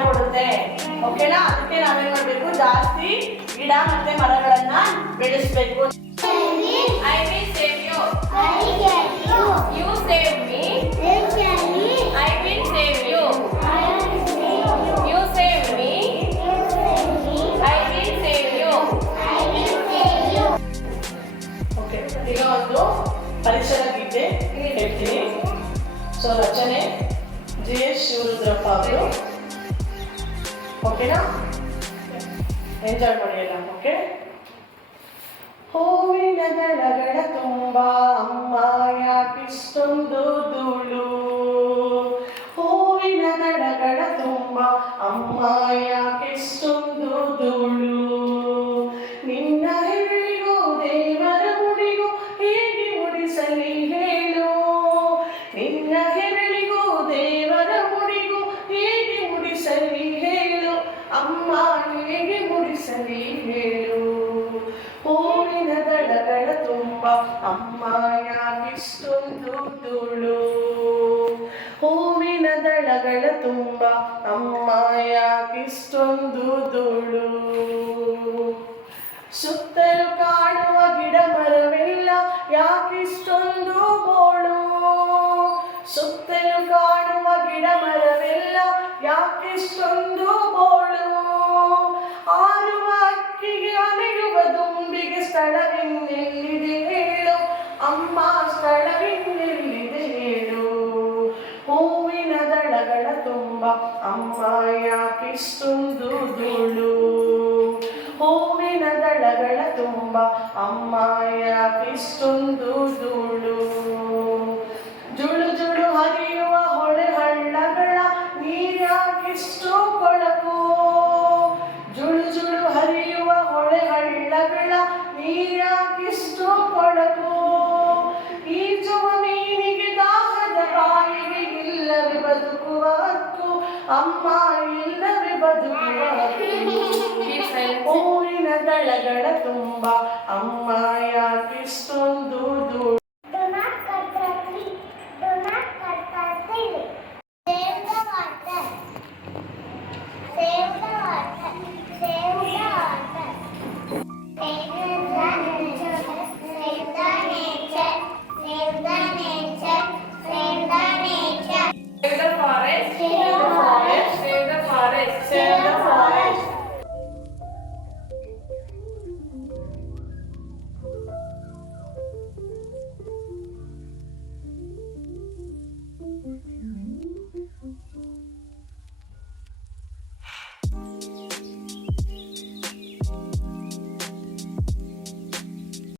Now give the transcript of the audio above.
ಕೊಡುತ್ತೆ. ಓಕೆನಾ? ಅದಕ್ಕೆ ನಾವೇನ್ ಮಾಡಬೇಕು, ಜಾಸ್ತಿ ಗಿಡ ಮತ್ತೆ ಮರಗಳನ್ನ ಬೆಳೆಸಬೇಕು. I will save you. You save me. I will save you. You save me. I will save you. Okay, ಈಗ ಒಂದು ಪರಿಸರ ಗೀತೆ ಹೇಳ್ತೀನಿ. ಸೊ ರಚನೆ GS ಶಿವರುದ್ರಪ್ಪ ಅವರು. ಓಕೆನಾ? ಎಂಜಾಯ್ ಮಾಡಿ ಎಲ್ಲ. ಓಕೆ. ಹೂವಿನ ದಳಗಳ ತುಂಬ ಅಮ್ಮ ಯಾಕಿಷ್ಟೊಂದು ಧೂಳು, ಹೂವಿನ ದಳಗಳ ತುಂಬ ಅಮ್ಮ ಯಾಕಿಷ್ಟೊಂದು ಧೂಳು, ನಿನ್ನ ಹೆರಳಿಗೂ ದೇವರ ಮುಡಿಗೂ ಹೇಗೆ ಮುಡಿಸಲಿ ಹೇಳು, ನಿನ್ನ ಹೆರಳಿಗೂ ದೇವರ ಮುಡಿಗೂ ಹೇಗೆ ಮುಡಿಸಲಿ ಹೇಳು, ಅಮ್ಮ ಹೇಗೆ ಮುಡಿಸಲಿ ಹೇಳು, ಹೂವಿನ ದಳಗಳ ತುಂಬ ಅಮ್ಮ ಯಾಕಿಷ್ಟೊಂದು ಧೂಳು, ಹೂವಿನ ದಳಗಳ ತುಂಬ ಅಮ್ಮ ಯಾಕಿಷ್ಟೊಂದು ಧೂಳು, ಸುತ್ತಲೂ ಕಾಣುವ ಗಿಡ ಮರವೆಲ್ಲ ಯಾಕಿಷ್ಟೊಂದು ಬೋಳು, ಸುತ್ತಲೂ ಕಾಣುವ ಗಿಡ ಮರವೆಲ್ಲ ಯಾಕಿಷ್ಟೊಂದು ಬೋಳು, ಆರುವ ಅಕ್ಕಿಗೆ ಅಲೆಯುವ ದುಂಬಿಗೆ ಸ್ಥಳವಿನ್ನೆಲ್ಲಿದೆ ಹೇಳು, ಅಮ್ಮ ಸ್ಥಳವಿನ್ನೆಲ್ಲಿದೆ ಹೇಳು, ಹೂವಿನ ದಳಗಳ ತುಂಬ ಅಮ್ಮ ಯಾಕಿಷ್ಟೊಂದು ಧೂಳು, ಹೂವಿನ ದಳಗಳ ತುಂಬ ಅಮ್ಮ ಯಾಕಿಷ್ಟೊಂದು ಧೂಳು, ಜುಳು ಜುಳು ಹರಿಯುವ ಹೊಳೆ ಹಳ್ಳಗಳ ನೀರ್ಯಾಕಿಷ್ಟು ಕೊಳಕು, ಜುಳು ಜುಳು ಹರಿಯುವ ಹೊಳೆ ಹಳ್ಳಗಳ ನೀರ್ಯಾಕಿಷ್ಟು ಕೊಳಕು, ಈಜುವ ಮೀನಿಗೆ ದಾಹದ ಬಾಯಿಗೆ ಇಲ್ಲವೇ ಬದುಕುವ ಹಕ್ಕು, ಅಮ್ಮ ಇಲ್ಲವೇ ಬದುಕುವ ಹಕ್ಕು, ಹೂವಿನ ದಳಗಳ ತುಂಬ ಅಮ್ಮ ಯಾಕಿಷ್ಟೊಂದು ಧೂಳು.